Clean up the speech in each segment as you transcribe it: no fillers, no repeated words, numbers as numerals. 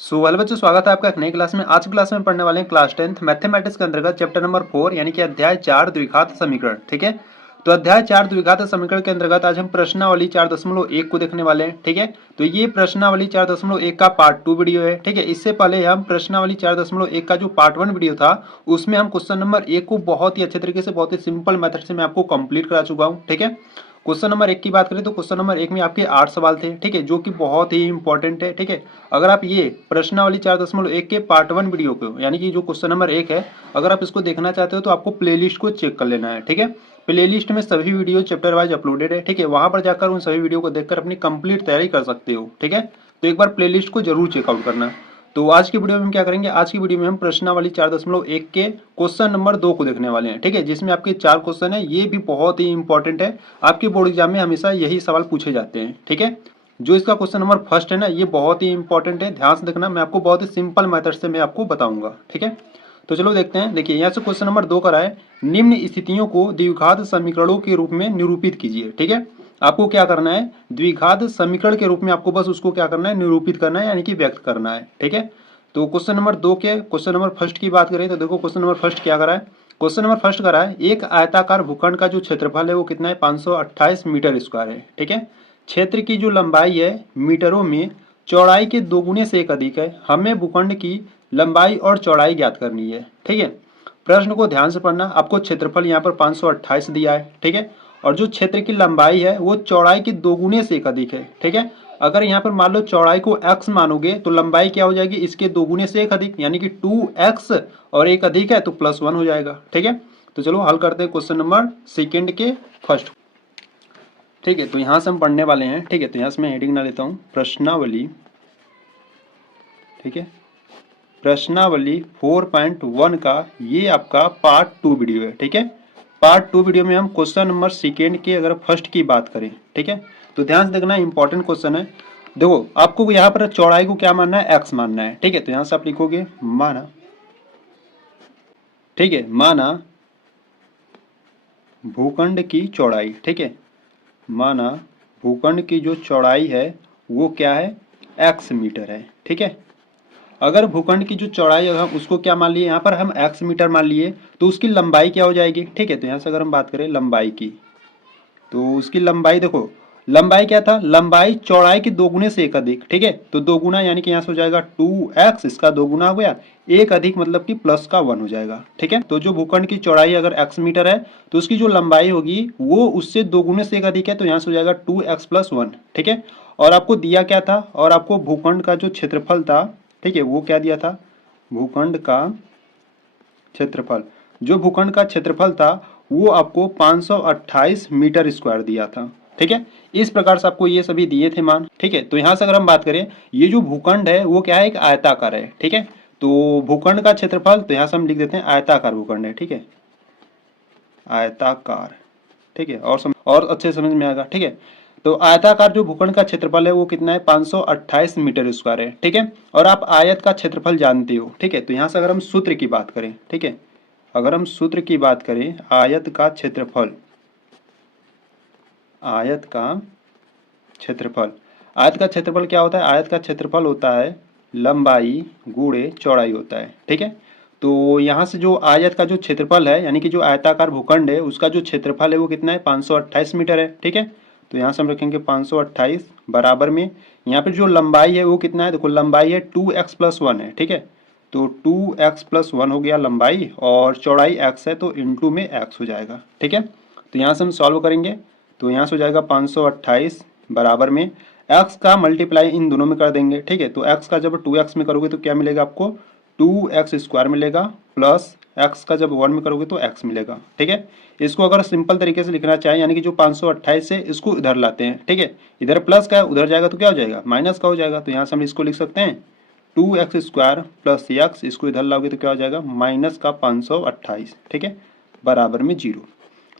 Hello बच्चों, स्वागत है आपका एक नई क्लास में। आज की क्लास में पढ़ने वाले हैं क्लास 10th मैथमेटिक्स के अंतर्गत चैप्टर नंबर 4 यानी कि अध्याय 4 द्विघात समीकरण। ठीक है, तो अध्याय 4 द्विघात समीकरण के अंतर्गत आज हम प्रश्नावली 4.1 को देखने वाले हैं। ठीक है, तो ये प्रश्नावली 4.1 का पार्ट 2 वीडियो है। ठीक है, इससे पहले हम प्रश्नावली 4.1 का जो पार्ट 1 वीडियो था उसमें हम क्वेश्चन नंबर 1 को बहुत ही अच्छे तरीके से, बहुत ही सिंपल मेथड से मैं आपको कंप्लीट करा चुका हूँ। ठीक है, क्वेश्चन नंबर 1 की बात करें तो क्वेश्चन नंबर 1 में आपके 8 सवाल थे। ठीक है, जो कि बहुत ही इंपॉर्टेंट है। ठीक है, अगर आप ये प्रश्नावली 4.1 के पार्ट 1 वीडियो को, यानी कि जो क्वेश्चन नंबर 1 है, अगर आप इसको देखना चाहते हो तो आपको प्लेलिस्ट को चेक कर लेना है। ठीक है, प्लेलिस्ट में सभी वीडियो चैप्टर वाइज अपलोडेड है। ठीक है, वहां पर जाकर उन सभी वीडियो को देखकर अपनी कंप्लीट तैयारी कर सकते हो। ठीक है, तो एक बार प्लेलिस्ट को जरूर चेकआउट करना। तो आज की वीडियो में हम क्या करेंगे, आज की वीडियो में हम प्रश्नावली 4.1 के क्वेश्चन नंबर 2 को देखने वाले हैं। ठीक है, जिसमें आपके 4 क्वेश्चन है। ये भी बहुत ही इंपॉर्टेंट है, आपके बोर्ड एग्जाम में हमेशा यही सवाल पूछे जाते हैं। ठीक है, जो इसका क्वेश्चन नंबर फर्स्ट है ना, ये बहुत ही इंपॉर्टेंट है, ध्यान से देखना। मैं आपको बहुत ही सिंपल मेथड से मैं आपको बताऊंगा। ठीक है, तो चलो देखते हैं। देखिए, यहाँ से क्वेश्चन नंबर 2 का है, निम्न स्थितियों को द्विघात समीकरणों के रूप में निरूपित कीजिए। ठीक है, आपको क्या करना है, द्विघात समीकरण के रूप में आपको बस उसको क्या करना है, निरूपित करना है, यानी कि व्यक्त करना है। ठीक है, तो क्वेश्चन नंबर 2 के क्वेश्चन नंबर फर्स्ट की बात करें तो देखो क्वेश्चन नंबर फर्स्ट क्या करा है। क्वेश्चन नंबर फर्स्ट करा है, एक आयताकार भूखंड का जो क्षेत्रफल है वो कितना है, 528 मीटर स्क्वायर है। ठीक है, क्षेत्र की जो लंबाई है मीटरों में, चौड़ाई के दोगुने से एक अधिक है। हमें भूखंड की लंबाई और चौड़ाई ज्ञात करनी है। ठीक है, प्रश्न को ध्यान से पढ़ना। आपको क्षेत्रफल यहाँ पर 528 दिया है। ठीक है, और जो क्षेत्र की लंबाई है वो चौड़ाई के दोगुने से एक अधिक है। ठीक है, अगर यहाँ पर मान लो चौड़ाई को x मानोगे तो लंबाई क्या हो जाएगी, इसके दोगुने से एक अधिक, यानी कि 2x, और एक अधिक है तो +1 हो जाएगा। ठीक है, तो चलो हल करते हैं क्वेश्चन नंबर सेकेंड के फर्स्ट। ठीक है, तो यहाँ से हम पढ़ने वाले हैं। ठीक है, तो यहाँ से मैं हेडिंग ना लेता हूँ, प्रश्नावली। ठीक है, प्रश्नावली 4.1 का ये आपका पार्ट 2 वीडियो है। ठीक है, पार्ट 2 वीडियो में हम क्वेश्चन नंबर सेकेंड के अगर फर्स्ट की बात करें, ठीक है, तो ध्यान से देखना, इंपॉर्टेंट क्वेश्चन है। देखो, आपको यहाँ पर चौड़ाई को क्या मानना है, x मानना है। ठीक है, तो यहाँ से आप लिखोगे माना, ठीक है, माना भूखंड की चौड़ाई। ठीक है, माना भूखंड की जो चौड़ाई है वो क्या है, x मीटर है। ठीक है, अगर भूखंड की जो चौड़ाई है हम उसको क्या मान लिए, यहाँ पर हम x मीटर मान लिए, तो उसकी लंबाई क्या हो जाएगी। ठीक है, तो यहाँ से अगर हम बात करें लंबाई की, तो उसकी लंबाई देखो, लंबाई क्या था, लंबाई चौड़ाई के दोगुने से एक अधिक। ठीक है, तो दोगुना यानी कि यहाँ से हो जाएगा 2x, इसका दोगुना हो गया, एक अधिक मतलब कि प्लस का 1 हो जाएगा। ठीक है, तो जो भूखंड की चौड़ाई अगर x मीटर है तो उसकी जो लंबाई होगी वो उससे दोगुने से एक अधिक है, तो यहाँ से हो जाएगा 2x + 1। ठीक है, और आपको दिया क्या था, और आपको भूखंड का जो क्षेत्रफल था, ठीक है, वो क्या दिया था, भूखंड का क्षेत्रफल, जो भूखंड का क्षेत्रफल था वो आपको 528 मीटर स्क्वायर दिया था। ठीक है, इस प्रकार से आपको ये सभी दिए थे मान। ठीक है, तो यहाँ से अगर हम बात करें, ये जो भूखंड है वो क्या है, एक आयताकार है। ठीक है, तो भूखंड का क्षेत्रफल, तो यहाँ से हम लिख देते हैं आयताकार भूखंड है। ठीक है, आयताकार। ठीक है, और अच्छे समझ में आएगा। ठीक है, तो आयताकार जो भूखंड का क्षेत्रफल है वो कितना है, 528 मीटर स्क्वायर है। ठीक है, और आप आयत का क्षेत्रफल जानते हो। ठीक है, तो यहाँ से अगर हम सूत्र की बात करें, ठीक है, अगर हम सूत्र की बात करें, आयत का क्षेत्रफल, आयत का क्षेत्रफल, आयत का क्षेत्रफल क्या होता है, आयत का क्षेत्रफल होता है लंबाई गुणे चौड़ाई होता है। ठीक है, तो यहाँ से जो आयत का जो क्षेत्रफल है, यानी कि जो आयताकार भूखंड है उसका जो क्षेत्रफल है वो कितना है, 528 मीटर है। ठीक है, तो यहाँ से हम रखेंगे 528 बराबर में, यहाँ पे जो लंबाई है वो कितना है, देखो लंबाई है 2x + 1 है। ठीक है, तो 2x + 1 हो गया लंबाई, और चौड़ाई x है तो इंटू में x हो जाएगा। ठीक है, तो यहाँ से हम सॉल्व करेंगे, तो यहाँ से हो जाएगा 528 बराबर में x का मल्टीप्लाई इन दोनों में कर देंगे। ठीक है, तो x का जब 2x में करोगे तो क्या मिलेगा आपको, 2x² मिलेगा, प्लस x का जब 1 में करोगे तो x मिलेगा। ठीक है, इसको अगर सिंपल तरीके से लिखना चाहें, यानी कि जो 528 है इसको इधर लाते हैं। ठीक है, इधर प्लस का उधर जाएगा तो क्या हो जाएगा, माइनस का हो जाएगा, तो यहाँ से हम इसको लिख सकते हैं 2x² + x, इसको इधर लाओगे तो क्या हो जाएगा, माइनस का 528। ठीक है, बराबर में 0।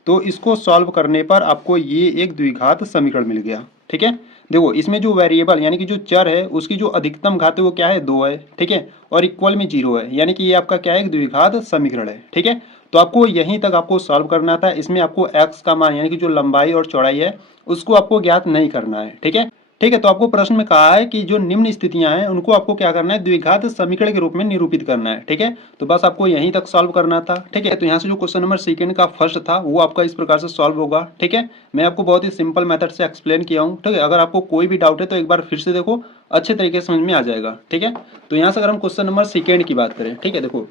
तो इसको सॉल्व करने पर आपको ये एक द्विघात समीकरण मिल गया। ठीक है, देखो इसमें जो वेरिएबल यानी कि जो चर है उसकी जो अधिकतम घात है वो क्या है, 2 है। ठीक है, और इक्वल में 0 है, यानी कि ये आपका क्या है, एक द्विघात समीकरण है। ठीक है, तो आपको यहीं तक आपको सॉल्व करना था। इसमें आपको x का मान यानी कि जो लंबाई और चौड़ाई है उसको आपको ज्ञात नहीं करना है। ठीक है, ठीक है। तो आपको प्रश्न में कहा है कि जो निम्न स्थितियां हैं उनको आपको क्या करना है, द्विघात समीकरण के रूप में निरूपित करना है। ठीक है, तो बस आपको यहीं तक सॉल्व करना था। ठीक है, तो यहाँ से जो क्वेश्चन नंबर सेकंड का फर्स्ट था वो आपका इस प्रकार से सॉल्व होगा। ठीक है, मैं आपको बहुत ही सिंपल मेथड से एक्सप्लेन किया हूँ। ठीक है, अगर आपको कोई भी डाउट है तो एक बार फिर से देखो, अच्छे तरीके से समझ में आ जाएगा। ठीक है, तो यहाँ से अगर हम क्वेश्चन नंबर सेकेंड की बात करें, ठीक है, देखो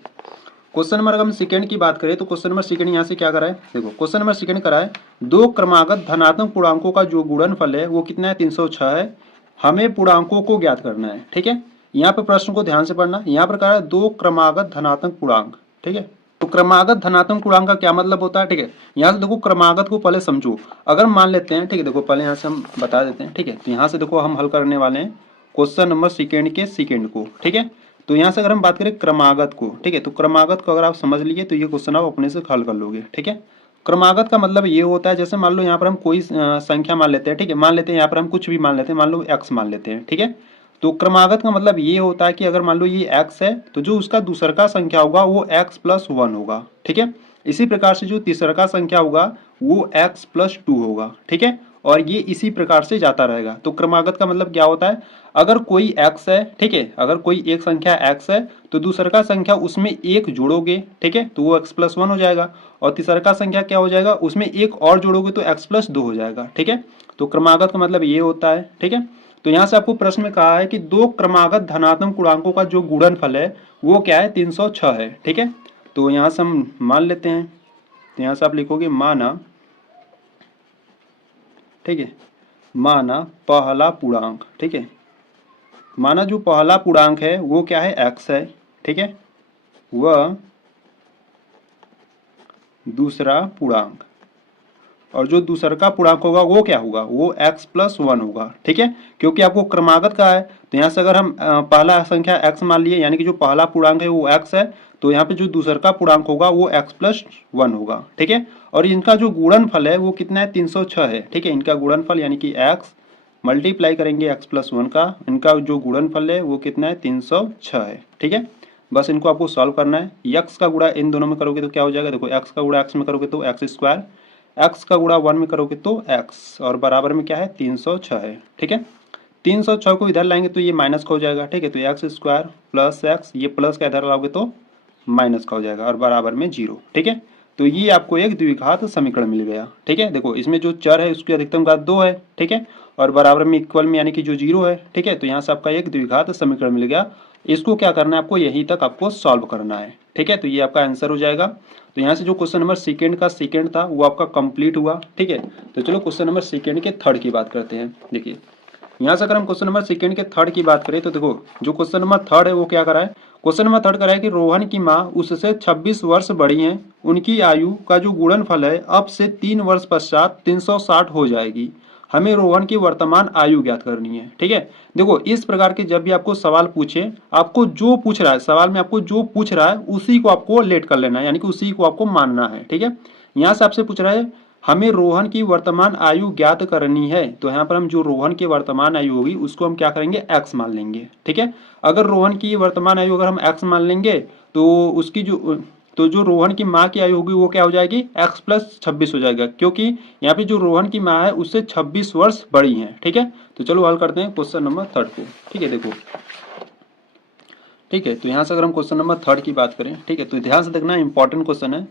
क्वेश्चन नंबर अगर हम सेकंड की बात करें तो क्वेश्चन नंबर सेकंड यहाँ से क्या करा है, देखो क्वेश्चन नंबर सेकंड करा है, दो क्रमागत धनात्मक पूर्णांकों का जो गुणनफल है वो कितना है, 306 है। हमें पूर्णांकों को ज्ञात करना है। ठीक है, यहाँ पे प्रश्न को ध्यान से पढ़ना। यहाँ पर कहा है दो क्रमागत धनात्मक पूर्णांक। ठीक है, तो क्रमागत धनात्मक पूर्णांक का क्या मतलब होता है। ठीक है, यहाँ से देखो क्रमागत को पहले समझो। अगर मान लेते हैं, ठीक है, देखो पहले यहाँ से हम बता देते हैं। ठीक है, तो यहाँ से देखो हम हल करने वाले हैं क्वेश्चन नंबर सेकेंड के सेकेंड को। ठीक है, तो यहाँ से अगर हम बात करें क्रमागत को, ठीक है, तो क्रमागत को अगर आप समझ लिए तो ये क्वेश्चन आप अपने से हल कर लोगे। ठीक है, क्रमागत का मतलब ये होता है, जैसे मान लो यहाँ पर हम कोई संख्या मान लेते हैं। ठीक है, मान लेते हैं यहाँ पर हम कुछ भी मान लेते हैं, मान लो x मान लेते हैं। ठीक है, तो क्रमागत का मतलब ये होता है कि अगर मान लो ये x है तो जो उसका दूसर का संख्या होगा वो x+1 होगा। ठीक है, इसी प्रकार से जो तीसरा का संख्या होगा वो x+2 होगा। ठीक है, और ये इसी प्रकार से जाता रहेगा। तो क्रमागत का मतलब क्या होता है, अगर कोई x है, ठीक है, अगर कोई एक संख्या x है तो दूसरा का संख्या उसमें एक जोड़ोगे, ठीक है, तो वो x+1 हो जाएगा। और तीसरा का संख्या क्या हो जाएगा, उसमें एक और जोड़ोगे तो x+2 हो जाएगा। ठीक है, तो क्रमागत का मतलब ये होता है। ठीक है, तो यहाँ से आपको प्रश्न में कहा है कि दो क्रमागत धनात्मक पूर्णांकों का जो गुणनफल है वो क्या है, 306 है। ठीक है, तो यहाँ से हम मान लेते हैं, तो यहाँ से आप लिखोगे माना, ठीक है, माना पहला पूर्णांक। ठीक है, माना जो पहला पूर्णांक है वो क्या है, x है। ठीक है, वह दूसरा पूर्णांक, और जो दूसरा का पूर्णांक होगा वो क्या होगा, वो x+1 होगा। ठीक है, क्योंकि आपको क्रमागत का है तो यहाँ से अगर हम पहला संख्या x मान लिए, यानी कि जो पहला पूर्णांक है वो x है, तो यहाँ पे जो दूसरा का पूर्णांक होगा वो x+1 होगा। ठीक है, और इनका जो गुणनफल है वो कितना है, 306 है। ठीक है, इनका गुणनफल यानी कि x मल्टीप्लाई करेंगे x+1 का, इनका जो गुणनफल है वो कितना है, 306 है। ठीक है, बस इनको आपको सॉल्व करना है। x का गुणा इन दोनों में करोगे तो क्या हो जाएगा, देखो x का गुणा x में करोगे तो x², x का गुणा 1 में करोगे तो x, और बराबर में क्या है, 306 है। ठीक है, 306 को इधर लाएंगे तो ये माइनस का हो जाएगा। ठीक है, तो x² प्लस x, ये प्लस का इधर लाओगे तो माइनस का हो जाएगा, और बराबर में 0। ठीक है, तो ये आपको एक द्विघात समीकरण मिल गया। ठीक है, देखो इसमें जो चर है उसकी अधिकतम घात 2 है। ठीक है, और बराबर में इक्वल में यानी कि जो 0 है। ठीक है, तो यहाँ से आपका एक द्विघात समीकरण मिल गया। इसको क्या करना है, आपको यहीं तक आपको सॉल्व करना है। ठीक है, तो ये आपका आंसर हो जाएगा। तो यहाँ से जो क्वेश्चन नंबर सेकेंड का सेकेंड था वो आपका कंप्लीट हुआ। ठीक है, तो चलो क्वेश्चन नंबर सेकेंड के थर्ड की बात करते हैं। देखिए यहाँ से अगर हम क्वेश्चन नंबर सेकेंड के थर्ड की बात करें तो देखो जो क्वेश्चन नंबर थर्ड है वो क्या करा है, क्वेश्चन नंबर थर्ड करा है कि रोहन की माँ उससे 26 वर्ष बड़ी हैं, उनकी आयु का जो गुणनफल है अब से 3 वर्ष पश्चात 360 हो जाएगी। हमें रोहन की वर्तमान आयु ज्ञात करनी है। ठीक है, देखो इस प्रकार के जब भी आपको सवाल पूछे, आपको जो पूछ रहा है सवाल में, आपको जो पूछ रहा है उसी को आपको लेट कर लेना है, यानी कि उसी को आपको मानना है। ठीक है, यहाँ से आपसे पूछ रहा है हमें रोहन की वर्तमान आयु ज्ञात करनी है, तो यहाँ पर हम जो रोहन की वर्तमान आयु होगी उसको हम क्या करेंगे, x मान लेंगे। ठीक है, अगर रोहन की वर्तमान आयु अगर हम x मान लेंगे तो उसकी जो रोहन की माँ की आयु होगी वो क्या हो जाएगी, x+26 हो जाएगा, क्योंकि यहाँ पे जो रोहन की माँ है उससे 26 वर्ष बड़ी है। ठीक है, तो चलो हल करते हैं क्वेश्चन नंबर थर्ड को। ठीक है, देखो ठीक है, तो यहाँ से अगर हम क्वेश्चन नंबर थर्ड की बात करें, ठीक है, तो ध्यान से देखना, इंपॉर्टेंट क्वेश्चन है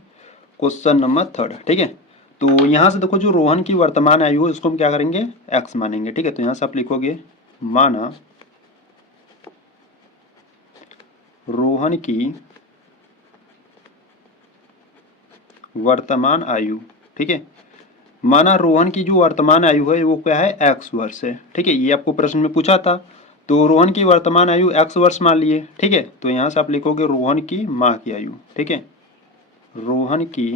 क्वेश्चन नंबर थर्ड। ठीक है, तो यहाँ से देखो जो रोहन की वर्तमान आयु है उसको हम क्या करेंगे, x मानेंगे। ठीक है, तो यहाँ से आप लिखोगे माना रोहन की वर्तमान आयु। ठीक है, माना रोहन की जो वर्तमान आयु है वो क्या है, x वर्ष है। ठीक है, ये आपको प्रश्न में पूछा था, तो रोहन की वर्तमान आयु x वर्ष मान लिए। ठीक है, तो यहाँ से आप लिखोगे रोहन की माँ की आयु। ठीक है, रोहन की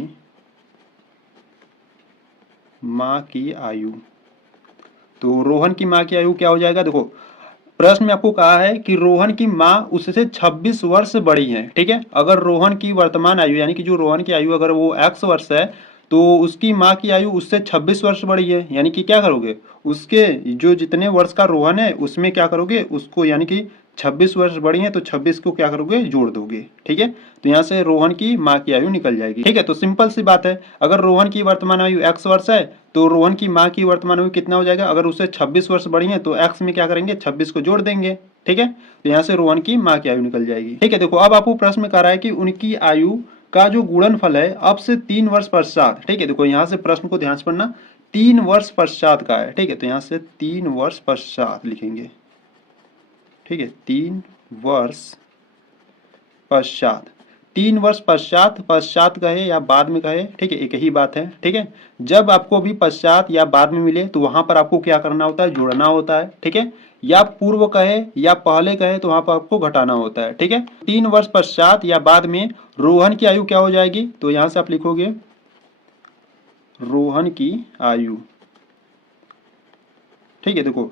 माँ की आयु, तो रोहन की माँ की आयु क्या हो जाएगा, देखो प्रश्न में आपको कहा है कि रोहन की माँ उससे 26 वर्ष बड़ी है। ठीक है, अगर रोहन की वर्तमान आयु यानी कि जो रोहन की आयु अगर वो x वर्ष है तो उसकी माँ की आयु उससे 26 वर्ष बड़ी है, यानी कि क्या करोगे, उसके जो जितने वर्ष का रोहन है उसमें क्या करोगे, उसको यानी कि 26 वर्ष बड़ी है तो 26 को क्या करोगे, जोड़ दोगे। ठीक है, तो यहाँ से रोहन की माँ की आयु निकल जाएगी। ठीक है, तो सिंपल सी बात है, अगर रोहन की वर्तमान आयु x वर्ष है तो रोहन की माँ की वर्तमान आयु कितना हो जाएगा, अगर उससे 26 वर्ष बड़ी है तो x में क्या करेंगे, 26 को जोड़ देंगे। ठीक है, तो यहाँ से रोहन की माँ की आयु निकल जाएगी। ठीक है, देखो अब आपको प्रश्न में कह रहा है कि उनकी आयु का जो गुणनफल है अब से 3 वर्ष पश्चात। ठीक है, देखो यहाँ से प्रश्न को ध्यान से पढ़ना, 3 वर्ष पश्चात का है। ठीक है, तो यहाँ से 3 वर्ष पश्चात लिखेंगे। ठीक है, 3 वर्ष पश्चात, 3 वर्ष पश्चात, पश्चात कहे या बाद में कहे, ठीक है, एक ही बात है। ठीक है, जब आपको भी पश्चात या बाद में मिले तो वहां पर आपको क्या करना होता है, जोड़ना होता है। ठीक है, या पूर्व कहे या पहले कहे तो वहां पर आपको घटाना होता है। ठीक है, 3 वर्ष पश्चात या बाद में रोहन की आयु क्या हो जाएगी, तो यहां से आप लिखोगे रोहन की आयु। ठीक है, देखो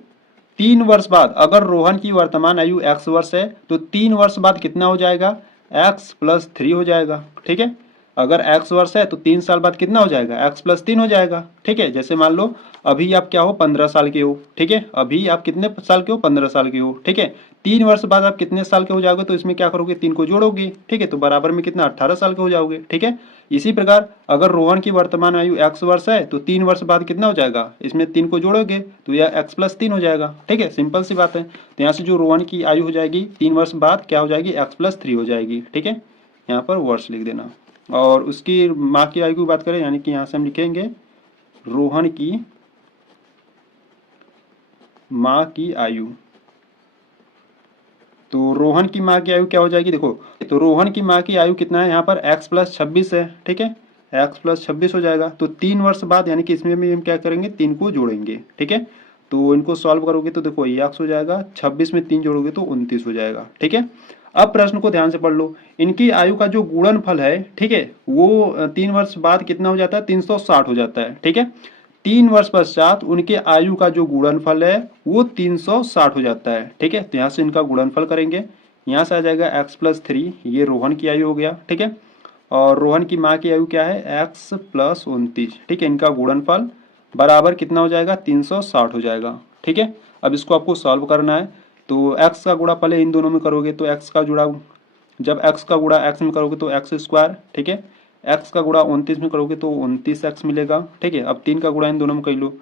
3 वर्ष बाद अगर रोहन की वर्तमान आयु x वर्ष है तो 3 वर्ष बाद कितना हो जाएगा, x प्लस 3 हो जाएगा। ठीक है, अगर x वर्ष है तो 3 साल बाद कितना हो जाएगा, x प्लस 3 हो जाएगा। ठीक है, जैसे मान लो अभी आप क्या हो, 15 साल के हो। ठीक है, अभी आप कितने साल के हो, 15 साल के हो। ठीक है, 3 वर्ष बाद आप कितने साल के हो जाओगे, तो इसमें क्या करोगे, 3 को जोड़ोगे। ठीक है, तो बराबर में कितना, 18 साल के हो जाओगे। ठीक है, इसी प्रकार अगर रोहन की वर्तमान आयु x वर्ष है तो 3 वर्ष बाद कितना हो जाएगा, इसमें 3 को जोड़ोगे तो यह x प्लस 3 हो जाएगा। ठीक है, सिंपल सी बात है। तो यहाँ से जो रोहन की आयु हो जाएगी 3 वर्ष बाद क्या हो जाएगी, x प्लस 3 हो जाएगी। ठीक है, यहाँ पर वर्ष लिख देना। और उसकी माँ की आयु की बात करें, यानी कि यहाँ से हम लिखेंगे रोहन की माँ की आयु। तो रोहन की माँ की आयु क्या हो जाएगी, देखो तो रोहन की माँ की आयु कितना है, यहाँ पर x प्लस 26 है। ठीक है, x प्लस 26 हो जाएगा। तो 3 वर्ष बाद यानी कि इसमें भी हम क्या करेंगे, 3 को जोड़ेंगे। ठीक है, तो इनको सॉल्व करोगे तो देखो ये x हो जाएगा, 26 में 3 जोड़ोगे तो 29 हो जाएगा। ठीक है, अब प्रश्न को ध्यान से पढ़ लो, इनकी आयु का जो गुणनफल है, ठीक है, वो 3 वर्ष बाद कितना हो जाता है, 360 हो जाता है। ठीक है, 3 वर्ष पश्चात उनके आयु का जो गुणनफल है वो 360 हो जाता है। ठीक है, तो यहाँ से इनका गुणनफल करेंगे, यहाँ से आ जाएगा x प्लस 3, ये रोहन की आयु हो गया। ठीक है, और रोहन की माँ की आयु क्या है, x प्लस 29। ठीक है, इनका गुणनफल बराबर कितना हो जाएगा, 360 हो जाएगा। ठीक है, अब इसको आपको सॉल्व करना है, तो x का गुणा पहले इन दोनों में करोगे तो x का जुड़ा, जब x का गुणा x में करोगे तो x स्क्वायर। ठीक है, x का गुणा 29 में करोगे तो 29x मिलेगा। ठीक है, अब 3 का गुणा इन दोनों में कर लो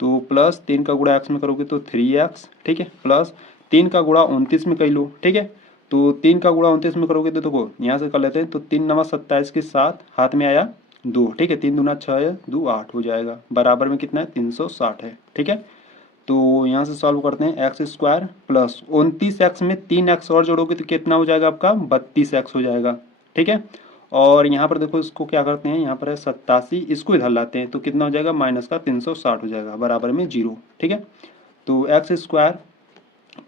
तो प्लस 3 का गुणा x में करोगे तो 3x। ठीक है, प्लस 3 का गुणा 29 में कर लो। ठीक है, तो 3 का गुणा 29 में करोगे तो देखो यहाँ से कर लेते हैं, तो 3 नवा 27 के साथ हाथ में आया 2। ठीक है, 3 दूना 6 2 8 हो जाएगा, बराबर में कितना है, 360 है। ठीक है, तो यहाँ से सॉल्व करते हैं, एक्स स्क्वायर प्लस 29x में 3x और जोड़ोगे तो कितना हो जाएगा आपका, 32x हो जाएगा। ठीक है, और यहाँ पर देखो इसको क्या करते हैं, यहाँ पर है 87, इसको इधर लाते हैं तो कितना हो जाएगा, माइनस का 360 हो जाएगा, बराबर में 0। ठीक है, तो एक्स स्क्वायर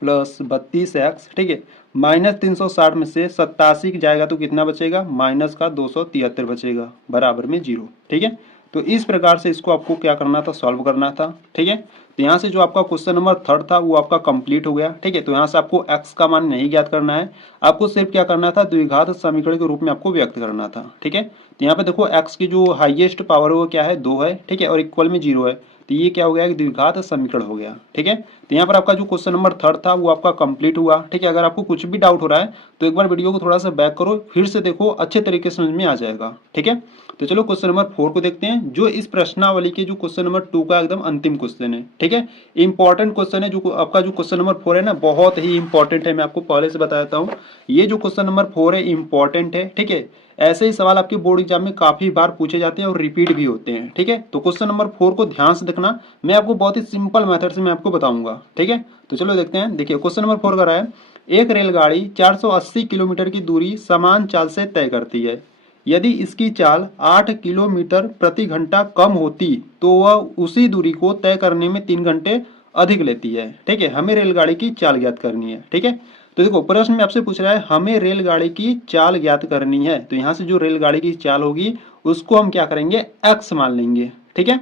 प्लस 32x, ठीक है, माइनस 360 में से 87 जाएगा तो कितना बचेगा, माइनस का 273 बचेगा, बराबर में 0। ठीक है, तो इस प्रकार से इसको आपको क्या करना था, सॉल्व करना था। ठीक है, तो यहाँ से जो आपका क्वेश्चन नंबर 3 था वो आपका कंप्लीट हो गया। ठीक है, तो यहाँ से आपको x का मान नहीं ज्ञात करना है, आपको सिर्फ क्या करना था, द्विघात समीकरण के रूप में आपको व्यक्त करना था। ठीक है, तो यहाँ पे देखो x की जो हाईएस्ट पावर है वो क्या है, 2 है। ठीक है, और इक्वल में 0 है, तो ये क्या हो गया, द्विघात समीकरण हो गया। ठीक है, तो यहाँ पर आपका जो क्वेश्चन नंबर 3 था वो आपका कंप्लीट हुआ। ठीक है, अगर आपको कुछ भी डाउट हो रहा है तो एक बार वीडियो को थोड़ा सा बैक करो, फिर से देखो, अच्छे तरीके से समझ में आ जाएगा। ठीक है, तो चलो क्वेश्चन नंबर 4 को देखते हैं, जो इस प्रश्नावली के जो क्वेश्चन नंबर 2 का एकदम अंतिम क्वेश्चन है। ठीक है, इंपॉर्टेंट क्वेश्चन है, जो आपका जो क्वेश्चन नंबर 4 है ना, बहुत ही इंपॉर्टेंट है, मैं आपको पहले से बता देता हूँ, ये जो क्वेश्चन नंबर 4 है इंपॉर्टेंट है। ठीक है, ऐसे ही सवाल आपके बोर्ड एग्जाम में काफी बार पूछे जाते हैं और रिपीट भी होते हैं। ठीक है, तो क्वेश्चन नंबर 4 को ध्यान से देखना, मैं आपको बहुत ही सिंपल मेथड से मैं आपको बताऊंगा। ठीक है, तो चलो देखते हैं। देखिए क्वेश्चन नंबर 4 का रहा है, एक रेलगाड़ी 480 किलोमीटर की दूरी समान चाल से तय करती है, यदि इसकी चाल 8 किलोमीटर प्रति घंटा कम होती तो वह उसी दूरी को तय करने में 3 घंटे अधिक लेती है। ठीक है, हमें रेलगाड़ी की चाल ज्ञात करनी है। ठीक है, तो देखो प्रश्न में आपसे पूछ रहा है हमें रेलगाड़ी की चाल ज्ञात करनी है, तो यहाँ से जो रेलगाड़ी की चाल होगी उसको हम क्या करेंगे, x मान लेंगे। ठीक है,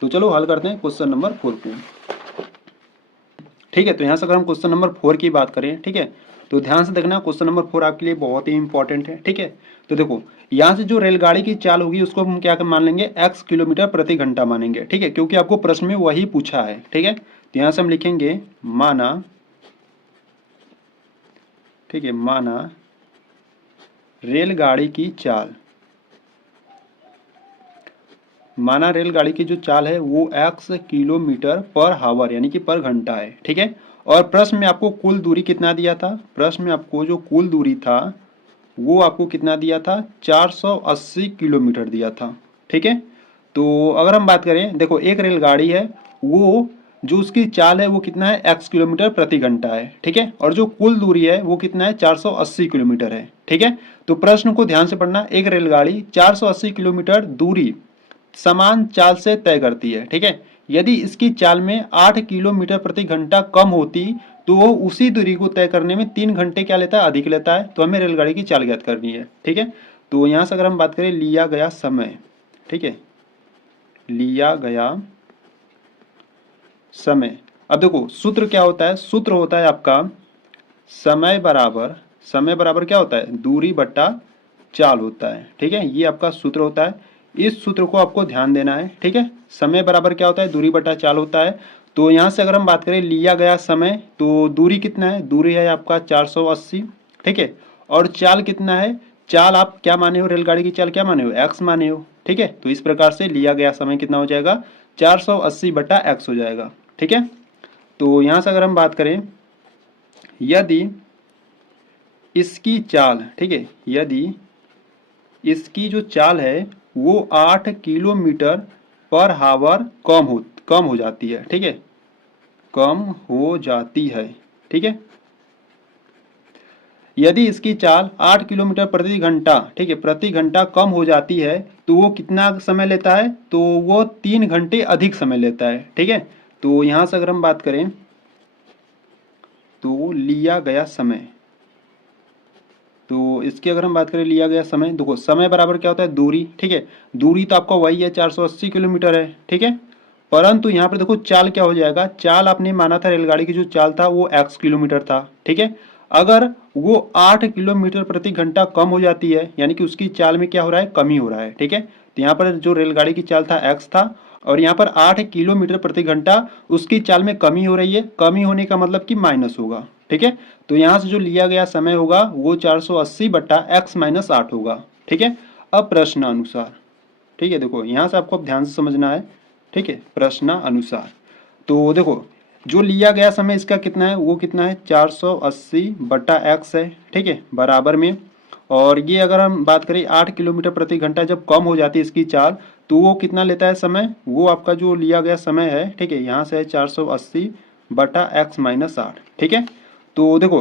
तो चलो हल करते हैं क्वेश्चन नंबर 4 को। ठीक है, तो यहाँ से अगर हम क्वेश्चन नंबर 4 की बात करें, ठीक है, तो ध्यान से देखना, क्वेश्चन नंबर 4 आपके लिए बहुत ही इंपॉर्टेंट है। ठीक है, तो देखो यहाँ से जो रेलगाड़ी की चाल होगी उसको हम क्या मान लेंगे, x किलोमीटर प्रति घंटा मानेंगे। ठीक है, क्योंकि आपको प्रश्न में वही पूछा है। ठीक है, तो यहाँ से हम लिखेंगे, माना ठीक है, माना रेलगाड़ी की चाल, माना रेलगाड़ी की जो चाल है वो x किलोमीटर पर हावर यानी कि पर घंटा है। ठीक है, और प्रश्न में आपको कुल दूरी कितना दिया था, प्रश्न में आपको जो कुल दूरी था वो आपको कितना दिया था, 480 किलोमीटर दिया था। ठीक है, तो अगर हम बात करें, देखो एक रेलगाड़ी है, वो जो उसकी चाल है वो कितना है, x किलोमीटर प्रति घंटा है। ठीक है, और जो कुल दूरी है वो कितना है, 480 किलोमीटर है। ठीक है, तो प्रश्न को ध्यान से पढ़ना, एक रेलगाड़ी 480 किलोमीटर दूरी समान चाल से तय करती है। ठीक है, यदि इसकी चाल में 8 किलोमीटर प्रति घंटा कम होती तो वो उसी दूरी को तय करने में 3 घंटे क्या लेता है, अधिक लेता है। तो हमें रेलगाड़ी की चाल ज्ञात करनी है। ठीक है, तो यहां से अगर हम बात करें लिया गया समय, ठीक है, लिया गया समय, अब देखो सूत्र क्या होता है, सूत्र होता है आपका समय बराबर क्या होता है, दूरी बट्टा चाल होता है। ठीक है, ये आपका सूत्र होता है, इस सूत्र को आपको ध्यान देना है। ठीक है, समय बराबर क्या होता है, दूरी बटा चाल होता है। तो यहां से अगर हम बात करें लिया गया समय, तो दूरी कितना है, दूरी है आपका 480। ठीक है, और चाल कितना है, चाल आप क्या माने हो, रेलगाड़ी की चाल क्या माने हो, x माने हो। ठीक है, तो इस प्रकार से लिया गया समय कितना हो जाएगा, 480 बटा x हो जाएगा। ठीक है, तो यहां से अगर हम बात करें, यदि इसकी चाल, ठीक है, यदि इसकी जो चाल है वो 8 किलोमीटर पर हावर कम हो जाती है। ठीक है, कम हो जाती है। ठीक है, यदि इसकी चाल 8 किलोमीटर प्रति घंटा, ठीक है, प्रति घंटा कम हो जाती है तो वो कितना समय लेता है, तो वो 3 घंटे अधिक समय लेता है। ठीक है, तो यहां से अगर हम बात करें तो लिया गया समय, तो इसकी अगर हम बात करें लिया गया समय, देखो समय बराबर क्या होता है, दूरी। ठीक है, दूरी तो आपका वही है, 480 किलोमीटर है। ठीक है, परंतु यहाँ पर देखो चाल क्या हो जाएगा, चाल आपने माना था रेलगाड़ी की जो चाल था वो x किलोमीटर था। ठीक है, अगर वो 8 किलोमीटर प्रति घंटा कम हो जाती है यानी कि उसकी चाल में क्या हो रहा है, कमी हो रहा है। ठीक है, तो यहाँ पर जो रेलगाड़ी की चाल था x था, और यहाँ पर 8 किलोमीटर प्रति घंटा उसकी चाल में कमी हो रही है, कमी होने का मतलब कि माइनस होगा। ठीक है, तो यहां से जो लिया गया समय होगा वो 480 बट्टा x माइनस 8 होगा। ठीक है, अब प्रश्नानुसार, ठीक है, देखो यहां से आपको अब ध्यान से समझना है। ठीक है, प्रश्नानुसार, तो देखो जो लिया गया समय इसका कितना है, वो कितना है, 480 बट्टा x है। ठीक है, बराबर में, और ये अगर हम बात करें 8 किलोमीटर प्रति घंटा जब कम हो जाती है इसकी चाल, तो वो कितना लेता है समय, वो आपका जो लिया गया समय है, ठीक है, यहाँ से है 480 बटा x माइनस 8। ठीक है, तो देखो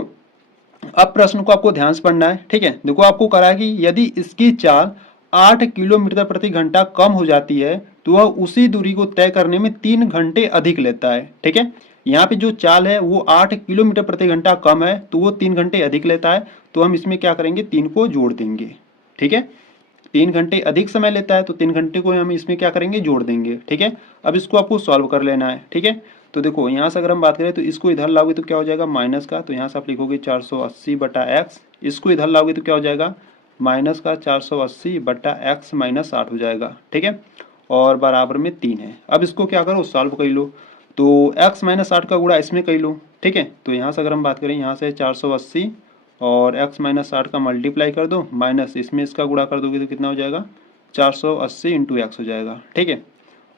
अब प्रश्न को आपको ध्यान से पढ़ना है। ठीक है, देखो आपको करा है कि यदि इसकी चाल 8 किलोमीटर प्रति घंटा कम हो जाती है तो वह उसी दूरी को तय करने में 3 घंटे अधिक लेता है। ठीक है, यहाँ पे जो चाल है वो 8 किलोमीटर प्रति घंटा कम है तो वो 3 घंटे अधिक लेता है, तो हम इसमें क्या करेंगे, 3 को जोड़ देंगे। ठीक है, 3 घंटे अधिक समय लेता है तो 3 घंटे को हम इसमें क्या करेंगे, जोड़ देंगे। ठीक है, अब इसको आपको सॉल्व कर लेना है। ठीक है, तो देखो यहाँ से अगर हम बात करें तो इसको इधर लाओगे तो क्या हो जाएगा, माइनस का, तो यहाँ से आप लिखोगे 480 बटा एक्स, इसको इधर लाओगे तो क्या हो जाएगा, माइनस का 480 बटा एक्स माइनस 8 हो जाएगा। ठीक है, और बराबर में 3 है। अब इसको क्या करो, सॉल्व कर लो, तो एक्स माइनस 8 का गुणा इसमें कर लो। ठीक है, तो यहाँ से अगर हम बात करें, यहाँ से 480 और x माइनस 8 का मल्टीप्लाई कर दो, माइनस इसमें इसका गुणा कर दोगे तो कितना हो जाएगा, 480 इंटू एक्स हो जाएगा। ठीक है,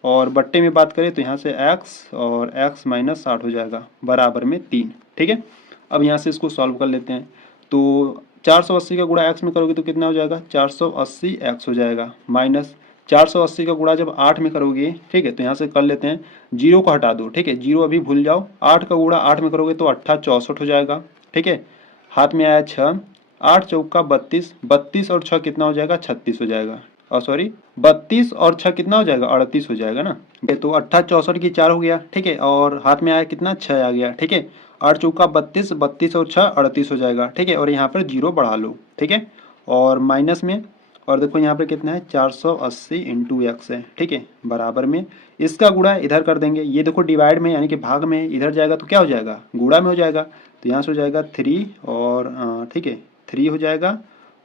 और बट्टे में बात करें तो यहाँ से x और x माइनस 8 हो जाएगा, बराबर में 3। ठीक है, अब यहाँ से इसको सॉल्व कर लेते हैं, तो 480 का गुणा x में करोगे तो कितना हो जाएगा, 480 x हो जाएगा, माइनस 480 का गुणा जब 8 में करोगे, ठीक है, तो यहाँ से कर लेते हैं, जीरो को हटा दो। ठीक है, जीरो अभी भूल जाओ, 8 का गुणा 8 में करोगे तो 8 64 हो जाएगा। ठीक है, हाथ में आया 6, 8 चौका 32, 32 और 6 कितना हो जाएगा, 36 हो जाएगा, और सॉरी 32 और 6 कितना हो जाएगा, 38 हो जाएगा ना। तो 8 64 की 4 हो गया। ठीक है, और हाथ में आया कितना, 6 आ गया। ठीक है, 8 चौका 32, 32 और 6 38 हो जाएगा। ठीक है, और यहाँ पर जीरो बढ़ा लो। ठीक है, और माइनस में, और देखो यहाँ पर कितना है, 480 इंटू एक्स है। ठीक है, बराबर में इसका गुणा इधर कर देंगे, ये देखो डिवाइड में यानी कि भाग में इधर जाएगा तो क्या हो जाएगा, गुणा में हो जाएगा, तो यहाँ से हो जाएगा 3 और ठीक है 3 हो जाएगा,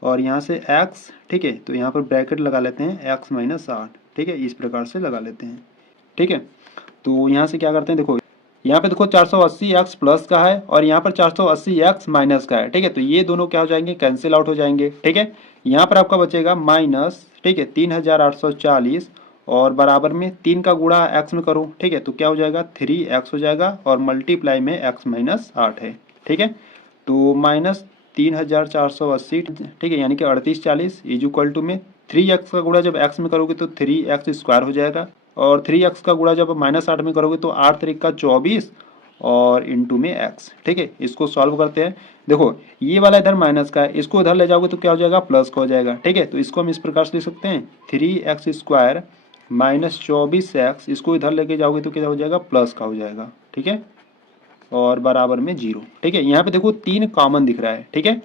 और यहाँ से x, ठीक है, तो यहाँ पर ब्रैकेट लगा लेते हैं x माइनस 8। ठीक है, इस प्रकार से लगा लेते हैं। ठीक है, तो यहाँ से क्या करते हैं, देखो यहाँ पे देखो 480x प्लस का है और यहाँ पर 480x माइनस का है, ठीक है। तो ये दोनों क्या हो जाएंगे, कैंसिल आउट हो जाएंगे, ठीक है। यहाँ पर आपका बचेगा माइनस, ठीक है, 3840 और बराबर में 3 का गुणा x में करो, ठीक है। तो क्या हो जाएगा 3x हो जाएगा और मल्टीप्लाई में x माइनस 8 है, ठीक है। तो माइनस 3480, ठीक है, यानी कि 3840 इज इक्वल टू में 3x का गुणा जब x में करोगे तो 3x स्क्वायर हो जाएगा और 3x का गुणा जब माइनस 8 में करोगे तो 8 तरीका 24 और इंटू में x, ठीक है। इसको सॉल्व करते हैं। देखो ये वाला इधर माइनस का है, इसको इधर ले जाओगे तो क्या हो जाएगा, प्लस का हो जाएगा, ठीक है। तो इसको हम इस प्रकार से लिख सकते हैं 3x स्क्वायर माइनस 24x, इसको इधर लेके जाओगे तो क्या हो जाएगा, प्लस का हो जाएगा, ठीक है, और बराबर में 0, ठीक है। यहाँ पे देखो 3 कॉमन दिख रहा है, ठीक है।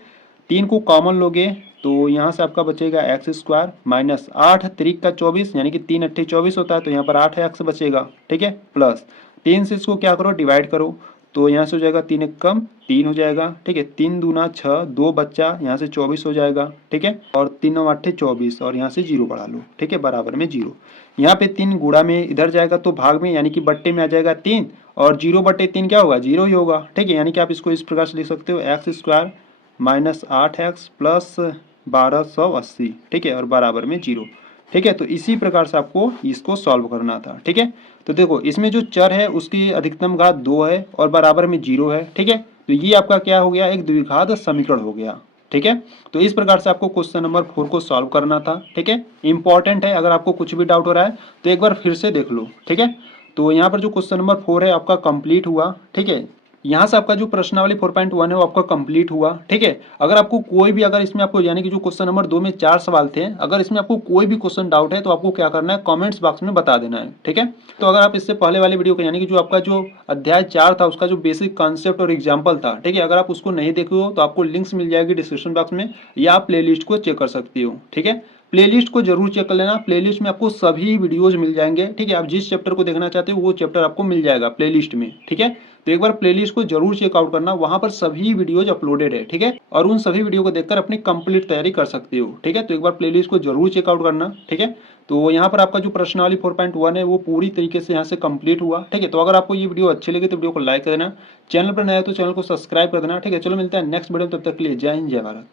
3 को कॉमन लोगे तो यहाँ से आपका बचेगा एक्स स्क्वायर माइनस 8 त्रिक का 24, यानी कि 3 अट्ठे 24 होता है, तो यहाँ पर 8x बचेगा, ठीक है, प्लस 3 से इसको क्या करो, डिवाइड करो, तो यहाँ से हो जाएगा 3 एक कम 3 हो जाएगा, ठीक है। 3 दूना 6, 2 बच्चा, यहाँ से 24 हो जाएगा, ठीक है, और 3 9 अट्ठे 24 और यहाँ से 0 बढ़ा लो, ठीक है, बराबर में 0। यहाँ पे 3 गुणा में इधर जाएगा तो भाग में, यानी कि बट्टे में आ जाएगा 3 और 0 बट्टे 3 क्या होगा, 0 ही होगा, ठीक है। यानी कि आप इसको इस प्रकार से लिख सकते हो x square minus 8x plus 1280, ठीक है, और बराबर में 0, ठीक है। तो इसी प्रकार से आपको इसको सॉल्व करना था, ठीक है। तो देखो इसमें जो चर है उसकी अधिकतम घात 2 है और बराबर में 0 है, ठीक है। तो ये आपका क्या हो गया, एक द्विघात समीकरण हो गया, ठीक है। तो इस प्रकार से आपको क्वेश्चन नंबर 4 को सॉल्व करना था, ठीक है। इंपॉर्टेंट है, अगर आपको कुछ भी डाउट हो रहा है तो एक बार फिर से देख लो, ठीक है। तो यहाँ पर जो क्वेश्चन नंबर 4 है आपका कंप्लीट हुआ, ठीक है। यहाँ से आपका जो प्रश्नावली 4.1 है वो आपका कंप्लीट हुआ, ठीक है। अगर आपको कोई भी, अगर इसमें आपको, यानी कि जो क्वेश्चन नंबर 2 में 4 सवाल थे, अगर इसमें आपको कोई भी क्वेश्चन डाउट है तो आपको क्या करना है, कमेंट्स बॉक्स में बता देना है, ठीक है। तो अगर आप इससे पहले वाले वीडियो को, यानी कि जो आपका जो अध्याय 4 था उसका जो बेसिक कॉन्सेप्ट और एग्जाम्पल था, ठीक है, अगर आप उसको नहीं देखे हो तो आपको लिंक्स मिल जाएगी डिस्क्रिप्शन बॉक्स में, या आप प्लेलिस्ट को चेक कर सकती हो, ठीक है। प्लेलिस्ट को जरूर चेक कर लेना, प्लेलिस्ट में आपको सभी वीडियोज मिल जाएंगे, ठीक है। आप जिस चैप्टर को देखना चाहते हो वो चैप्टर आपको मिल जाएगा प्लेलिस्ट में, ठीक है। तो एक बार प्लेलिस्ट को जरूर चेकआउट करना, वहां पर सभी वीडियोज अपलोडेड है, ठीक है, और उन सभी वीडियो को देखकर अपनी कंप्लीट तैयारी कर सकते हो, ठीक है। तो एक बार प्लेलिस्ट को जरूर चेकआउट करना, ठीक है। तो यहाँ पर आपका जो प्रश्नावली 4.1 है वो पूरी तरीके से यहाँ से कंप्लीट हुआ, ठीक है। तो अगर आपको ये वीडियो अच्छी लगी तो वीडियो को लाइक कर देना, चैनल पर नया है तो चैनल को सब्सक्राइब कर देना, ठीक है। चलो मिलते हैं नेक्स्ट वीडियो में, तब तक के लिए जय हिंद जय भारत।